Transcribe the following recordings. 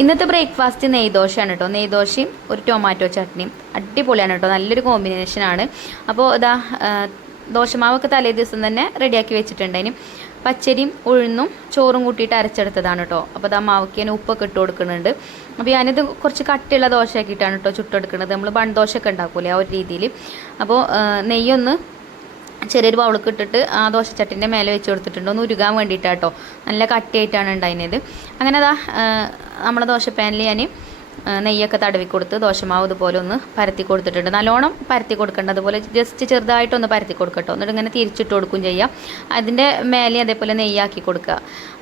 ഇന്നത്തെ ബ്രേക്ക്ഫാസ്റ്റ് നെയ്ദോശയാണ് കേട്ടോ. നെയ്ദോശയും ഒരു ടൊമാറ്റോ ചട്നിയും. അടിപൊളിയാണ് കേട്ടോ. നല്ലൊരു കോമ്പിനേഷനാണ് അപ്പോൾ ഇതാ ദോശമാവൊക്കെ തലേ ദിവസം തന്നെ റെഡിയാക്കി വെച്ചിട്ടുണ്ട്. അതിന് പച്ചരിയും ഉഴുന്നും ചോറും കൂട്ടിയിട്ട് അരച്ചെടുത്തതാണ് കേട്ടോ. അപ്പോൾ അത് ആ മാവയ്ക്ക് ഞാൻ ഉപ്പൊക്കെ ഇട്ട് കൊടുക്കുന്നുണ്ട്. അപ്പോൾ ഞാനിത് കുറച്ച് കട്ടിയുള്ള ദോശയാക്കിയിട്ടാണ് കേട്ടോ ചുട്ടെടുക്കുന്നത്. നമ്മൾ ബൺ ദോശയൊക്കെ ഉണ്ടാക്കൂലേ ആ ഒരു രീതിയിൽ അപ്പോൾ നെയ്യൊന്ന് ചെറിയൊരു ബൗളൊക്കെ ഇട്ടിട്ട് ആ ദോശച്ചട്ടിന്റെ മേലെ വെച്ച് കൊടുത്തിട്ടുണ്ട്. ഒന്ന് ഉരുകാൻ വേണ്ടിയിട്ടാണ് കേട്ടോ നല്ല കട്ടിയായിട്ടാണ് ഉണ്ടായിരുന്നത്. അങ്ങനെ അതാ നമ്മുടെ ദോശപ്പാനിൽ ഞാൻ നെയ്യൊക്കെ തടവി കൊടുത്ത് ദോശമാവ് ഇതുപോലെ ഒന്ന് പരത്തി കൊടുത്തിട്ടുണ്ട്. നല്ലോണം പരത്തി കൊടുക്കേണ്ട അതുപോലെ ജസ്റ്റ് ചെറുതായിട്ടൊന്ന് പരത്തി കൊടുക്കട്ടോ. എന്നിട്ട് ഇങ്ങനെ തിരിച്ചിട്ട് കൊടുക്കുകയും ചെയ്യാം. അതിന്റെ മേലെ അതേപോലെ നെയ്യാക്കി കൊടുക്കുക.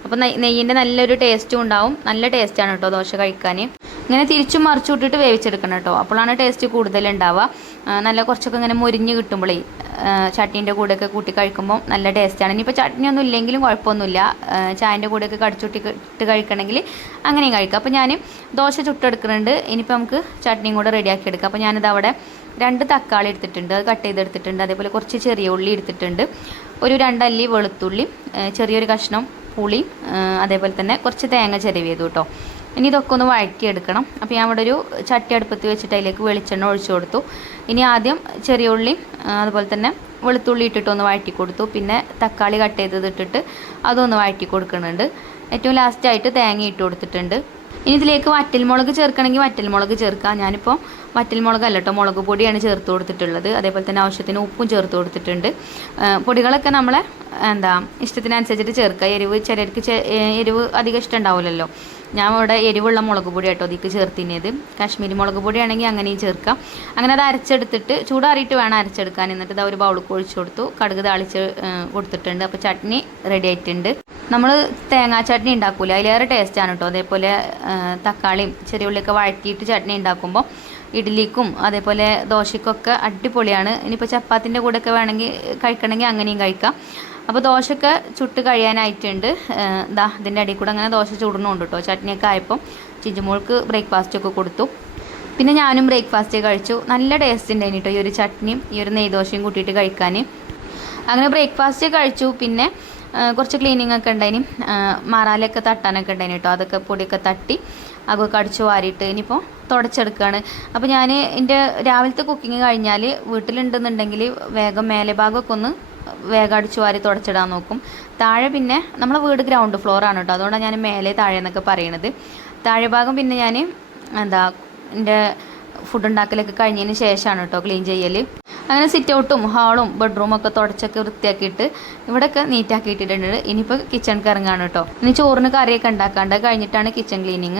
അപ്പോൾ നെയ്യിന്റെ നല്ലൊരു ടേസ്റ്റും ഉണ്ടാവും. നല്ല ടേസ്റ്റാണ് കേട്ടോ ദോശ കഴിക്കാൻ ഇങ്ങനെ തിരിച്ചും മറിച്ചു വിട്ടിട്ട് വേവിച്ചെടുക്കണം കേട്ടോ അപ്പോഴാണ് ടേസ്റ്റ് കൂടുതൽ ഉണ്ടാവുക. നല്ല കുറച്ചൊക്കെ ഇങ്ങനെ മുരിഞ്ഞ് കിട്ടുമ്പോഴേ ചട്നീന്റെ കൂടെയൊക്കെ കൂട്ടി കഴിക്കുമ്പോൾ നല്ല ടേസ്റ്റാണ് ഇനിയിപ്പോൾ ചട്നി ഒന്നും ഇല്ലെങ്കിലും കുഴപ്പമൊന്നുമില്ല. ചായന്റെ കൂടെയൊക്കെ കടിച്ചുട്ടി ഇട്ട് കഴിക്കണമെങ്കിൽ അങ്ങനെയും കഴിക്കാം. അപ്പോൾ ഞാൻ ദോശ ചുട്ടെടുക്കുന്നുണ്ട്. ഇനിയിപ്പോൾ നമുക്ക് ചട്നിയും കൂടെ റെഡിയാക്കി എടുക്കാം. അപ്പോൾ ഞാനിത് അവിടെ രണ്ട് തക്കാളി എടുത്തിട്ടുണ്ട്. അത് കട്ട് ചെയ്തെടുത്തിട്ടുണ്ട്. അതേപോലെ കുറച്ച് ചെറിയ ഉള്ളി എടുത്തിട്ടുണ്ട്. ഒരു രണ്ടല്ലി വെളുത്തുള്ളി ചെറിയൊരു കഷ്ണം പുളി അതേപോലെ തന്നെ കുറച്ച് തേങ്ങ ചെരുവിയതു കേട്ടോ. ഇനി ഇതൊക്കെ ഒന്ന് വഴറ്റിയെടുക്കണം. അപ്പോൾ ഞാൻ ഇവിടെ ഒരു ചട്ടി അടുപ്പത്ത് വെച്ചിട്ട് അതിലേക്ക് വെളിച്ചെണ്ണ ഒഴിച്ചു കൊടുത്തു. ഇനി ആദ്യം ചെറിയ ഉള്ളി അതുപോലെ തന്നെ വെളുത്തുള്ളി ഇട്ടിട്ട് ഒന്ന് വഴറ്റി കൊടുത്തു. പിന്നെ തക്കാളി കട്ട് ചെയ്തത് ഇട്ടിട്ട് അതൊന്ന് വഴറ്റി കൊടുക്കുന്നുണ്ട്. ഏറ്റവും ലാസ്റ്റായിട്ട് തേങ്ങ ഇട്ട് കൊടുത്തിട്ടുണ്ട്. ഇനി ഇതിലേക്ക് വറ്റൽമുളക് ചേർക്കണമെങ്കിൽ വറ്റൽമുളക് ചേർക്കാം. ഞാനിപ്പോൾ വറ്റൽമുളക് അല്ല കേട്ടോ മുളക് പൊടിയാണ് ചേർത്ത് കൊടുത്തിട്ടുള്ളത്. അതേപോലെ തന്നെ ആവശ്യത്തിന് ഉപ്പും ചേർത്ത് കൊടുത്തിട്ടുണ്ട്. പൊടികളൊക്കെ നമ്മളെ എന്താ ഇഷ്ടത്തിനനുസരിച്ചിട്ട് ചേർക്കുക. എരിവ് ചിലർക്ക് എരിവ് അധികം ഇഷ്ടം ഉണ്ടാവില്ലല്ലോ ഞാൻ ഇവിടെ എരിവുള്ള മുളക് പൊടി കേട്ടോ അതിക്ക് ചേർത്തിനേത്. കാശ്മീരി മുളക് പൊടി ആണെങ്കിൽ അങ്ങനെയും ചേർക്കാം. അങ്ങനെ അത് അരച്ചെടുത്തിട്ട് ചൂടാറിയിട്ട് വേണം അരച്ചെടുക്കാൻ. എന്നിട്ട് ഇതാ ഒരു ബൗളിൽ ഒഴിച്ചു കൊടുത്തു. കടുക് താളിച്ച് കൊടുത്തിട്ടുണ്ട്. അപ്പോൾ ചട്നി റെഡി ആയിട്ടുണ്ട്. നമ്മൾ തേങ്ങാ ചട്നി ഉണ്ടാക്കൂല? അതിലേറെ ടേസ്റ്റാണ് കേട്ടോ അതേപോലെ തക്കാളിയും ചെറിയ ഉള്ളിയൊക്കെ വഴറ്റിയിട്ട് ചട്നി ഉണ്ടാക്കുമ്പോൾ ഇഡ്ഡലിക്കും അതേപോലെ ദോശയ്ക്കൊക്കെ അടിപൊളിയാണ്. ഇനിയിപ്പോൾ ചപ്പാത്തിന്റെ കൂടെയൊക്കെ വേണമെങ്കിൽ കഴിക്കണമെങ്കിൽ അങ്ങനെയും കഴിക്കാം. അപ്പോൾ ദോശയൊക്കെ ചുട്ട് കഴിയാനായിട്ടുണ്ട്. ദാ ഇതിന്റെ അടിയിൽ കൂടെ അങ്ങനെ ദോശ ചുടുന്നുണ്ട് കേട്ടോ ചട്നിയൊക്കെ ആയപ്പോൾ ചിഞ്ചുമോൾക്ക് ബ്രേക്ക്ഫാസ്റ്റ് ഒക്കെ കൊടുത്തു. പിന്നെ ഞാനും ബ്രേക്ക്ഫാസ്റ്റ് കഴിച്ചു. നല്ല ടേസ്റ്റ് ഉണ്ടായിന് കേട്ടോ ഈ ഒരു ചട്നിയും ഈ ഒരു നെയ്ദോശയും കൂട്ടിയിട്ട് കഴിക്കാൻ അങ്ങനെ ബ്രേക്ക്ഫാസ്റ്റ് കഴിച്ചു. പിന്നെ കുറച്ച് ക്ലീനിങ് ഒക്കെ ഉണ്ടായിന്. മറാലൊക്കെ തട്ടാനൊക്കെ ഉണ്ടായിന് കേട്ടോ അതൊക്കെ പൊടിയൊക്കെ തട്ടി അതൊക്കെ അടിച്ചു വാരിയിട്ട് ഇനിയിപ്പോൾ തുടച്ചെടുക്കുകയാണ് അപ്പോൾ ഞാൻ എന്റെ രാവിലത്തെ കുക്കിംഗ് കഴിഞ്ഞാൽ വീട്ടിലുണ്ടെന്നുണ്ടെങ്കിൽ വേഗം മേലെ ഭാഗമൊക്കെ ഒന്ന് വേഗം അടിച്ചു വാരി തുടച്ചിടാൻ നോക്കും. താഴെ പിന്നെ നമ്മളെ വീട് ഗ്രൗണ്ട് ഫ്ലോർ ആണ് കേട്ടോ അതുകൊണ്ടാണ് ഞാൻ മേലെ താഴെ എന്നൊക്കെ പറയണത്. താഴെ ഭാഗം പിന്നെ ഞാൻ എന്താ എന്റെ ഫുഡ് ഉണ്ടാക്കലൊക്കെ കഴിഞ്ഞതിന് ശേഷമാണ് കേട്ടോ ക്ലീൻ ചെയ്യൽ അങ്ങനെ സിറ്റ് ഔട്ടും ഹാളും ബെഡ്റൂം ഒക്കെ തുടച്ചൊക്കെ വൃത്തിയാക്കിയിട്ട് ഇവിടെയൊക്കെ നീറ്റാക്കിയിട്ടിട്ടുണ്ട് ഇനിയിപ്പോൾ കിച്ചൺ ഇറങ്ങാണ് കേട്ടോ. ഇനി ചോറിന് കറിയൊക്കെ ഉണ്ടാക്കാണ്ട് കഴിഞ്ഞിട്ടാണ് കിച്ചൺ ക്ലീനിങ്